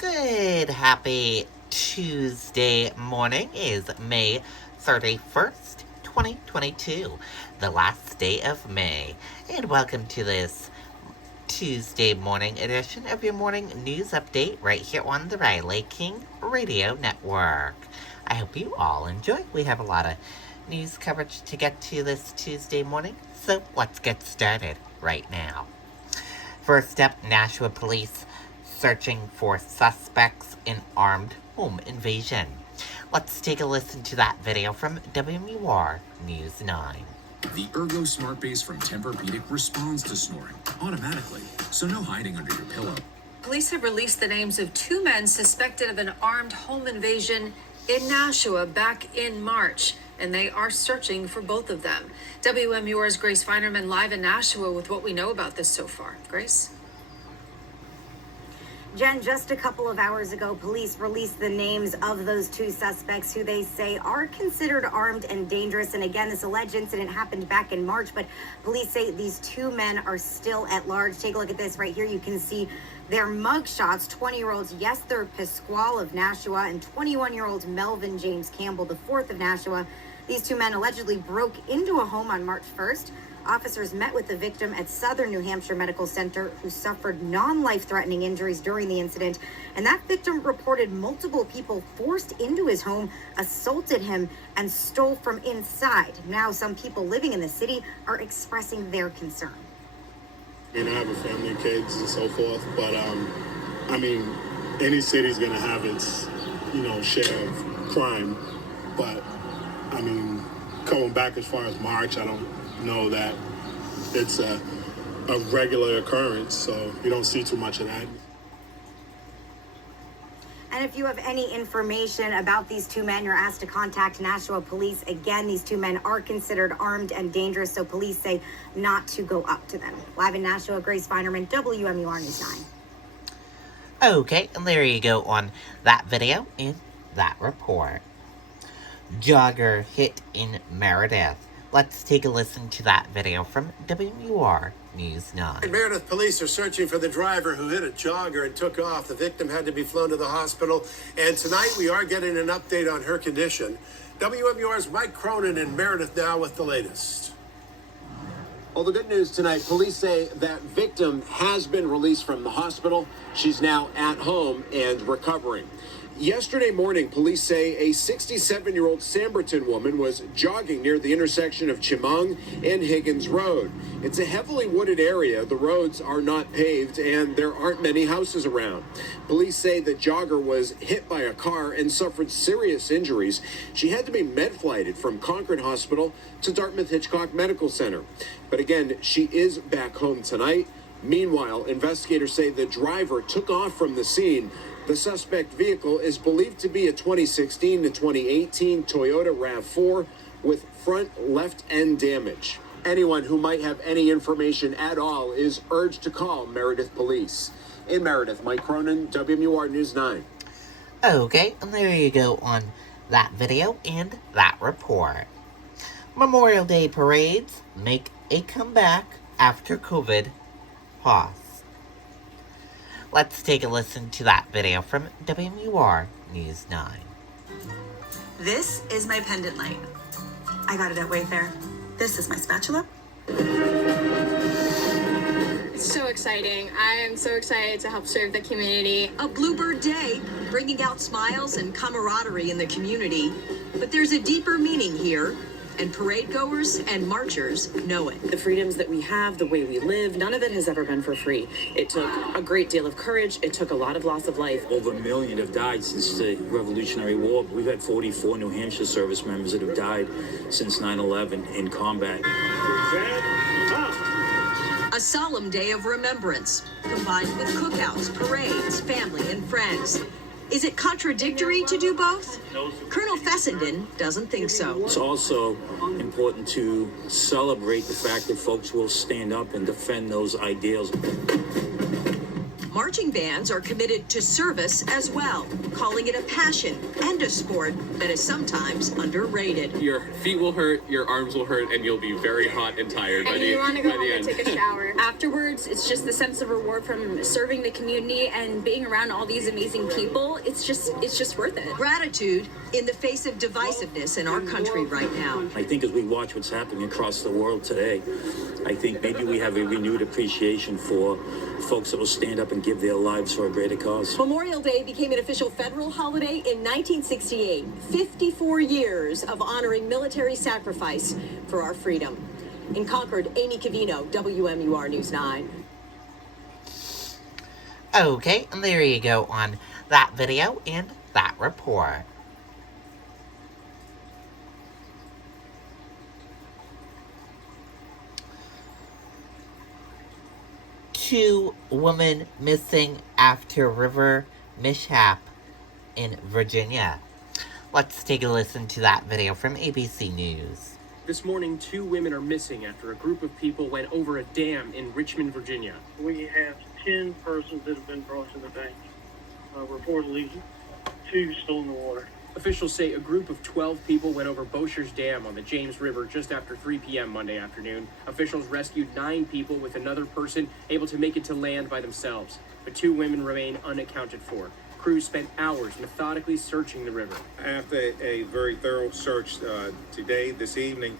Good, happy Tuesday morning is May 31st, 2022, the last day of May. And welcome to this Tuesday morning edition of your morning news update right here on the Riley King Radio Network. I hope you all enjoy. We have a lot of news coverage to get to this Tuesday morning, so let's get started right now. First up, Nashua police searching for suspects in armed home invasion. Let's take a listen to that video from WMUR News 9. The Ergo Smart Base from Tempur-Pedic responds to snoring automatically, so no hiding under your pillow. Police have released the names of two men suspected of an armed home invasion in Nashua back in March, and they are searching for both of them. WMUR's Grace Feinerman live in Nashua with what we know about this so far. Grace? Jen, just a couple of hours ago, police released the names of those two suspects who they say are considered armed and dangerous. And again, this alleged incident happened back in March, but police say these two men are still at large. Take a look at this right here. You can see their mug shots. 20-year-olds Yester Pasquale of Nashua and 21-year-old Melvin James Campbell, the fourth of Nashua. These two men allegedly broke into a home on March 1st. Officers met with the victim at Southern New Hampshire Medical Center, who suffered non-life-threatening injuries during the incident. And that victim reported multiple people forced into his home, assaulted him, and stole from inside. Now, some people living in the city are expressing their concern. I have a family, kids, and so forth. But, any city's going to have its, share of crime. But, coming back as far as March, I don't know that it's a regular occurrence, so you don't see too much of that. And if you have any information about these two men, you're asked to contact Nashua Police. Again, these two men are considered armed and dangerous, so police say not to go up to them. Live in Nashua, Grace Feinerman, WMUR News 9. Okay, and there you go on that video and that report. Jogger hit in Meredith. Let's take a listen to that video from WMUR News 9. Meredith police are searching for the driver who hit a jogger and took off. The victim had to be flown to the hospital. And tonight we are getting an update on her condition. WMUR's Mike Cronin in Meredith now with the latest. Well, the good news tonight, police say that victim has been released from the hospital. She's now at home and recovering. Yesterday morning, police say a 67-year-old Samberton woman was jogging near the intersection of Chemung and Higgins Road. It's a heavily wooded area. The roads are not paved, and there aren't many houses around. Police say the jogger was hit by a car and suffered serious injuries. She had to be med-flighted from Concord Hospital to Dartmouth Hitchcock Medical Center. But again, she is back home tonight. Meanwhile, investigators say the driver took off from the scene. The suspect vehicle is believed to be a 2016 to 2018 Toyota RAV4 with front left end damage. Anyone who might have any information at all is urged to call Meredith Police. In Meredith, Mike Cronin, WMUR News 9. Okay, and there you go on that video and that report. Memorial Day parades make a comeback after COVID pause. Let's take a listen to that video from WMUR News 9. This is my pendant light. I got it at Wayfair. This is my spatula. It's so exciting. I am so excited to help serve the community. A Bluebird Day, bringing out smiles and camaraderie in the community. But there's a deeper meaning here, and parade goers and marchers know it. The freedoms that we have, the way we live, none of it has ever been for free. It took a great deal of courage. It took a lot of loss of life. Over 1 million have died since the Revolutionary War. We've had 44 New Hampshire service members that have died since 9/11 in combat. A solemn day of remembrance, combined with cookouts, parades, family, and friends. Is it contradictory to do both? Colonel Fessenden doesn't think so. It's also important to celebrate the fact that folks will stand up and defend those ideals. Marching bands are committed to service as well, calling it a passion and a sport that is sometimes underrated. Your feet will hurt, your arms will hurt, and you'll be very hot and tired by And the you want to go by the home end. and take a shower. Afterwards, it's just the sense of reward from serving the community and being around all these amazing people. It's just worth it. Gratitude in the face of divisiveness in our country right now. I think as we watch what's happening across the world today, I think maybe we have a renewed appreciation for folks that will stand up and give their lives for a greater cause. Memorial Day became an official federal holiday in 1968. 54 years of honoring military sacrifice for our freedom. In Concord, Amy Cavino, WMUR News 9. Okay, and there you go on that video and that report. Two women missing after river mishap in Virginia. Let's take a listen to that video from ABC News. This morning, 2 women are missing after a group of people went over a dam in Richmond, Virginia. We have 10 persons that have been brought to the bank. Reportedly, 2 still in the water. Officials say a group of 12 people went over Boshers Dam on the James River just after 3 p.m. Monday afternoon. Officials rescued 9 people with another person able to make it to land by themselves. But 2 women remain unaccounted for. Crews spent hours methodically searching the river. After a very thorough search this evening,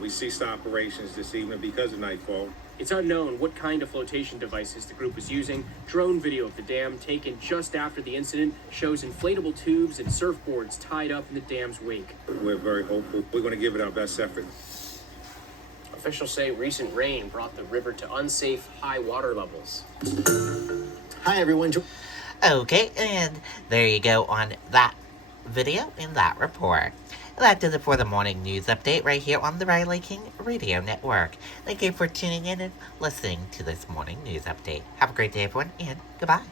we ceased operations this evening because of nightfall. It's unknown what kind of flotation devices the group was using. Drone video of the dam taken just after the incident shows inflatable tubes and surfboards tied up in the dam's wake. We're very hopeful. We're going to give it our best effort. Officials say recent rain brought the river to unsafe high water levels. Hi, everyone. Okay, and there you go on that video and that report. That does it for the morning news update right here on the Riley King Radio Network. Thank you for tuning in and listening to this morning news update. Have a great day, everyone, and goodbye.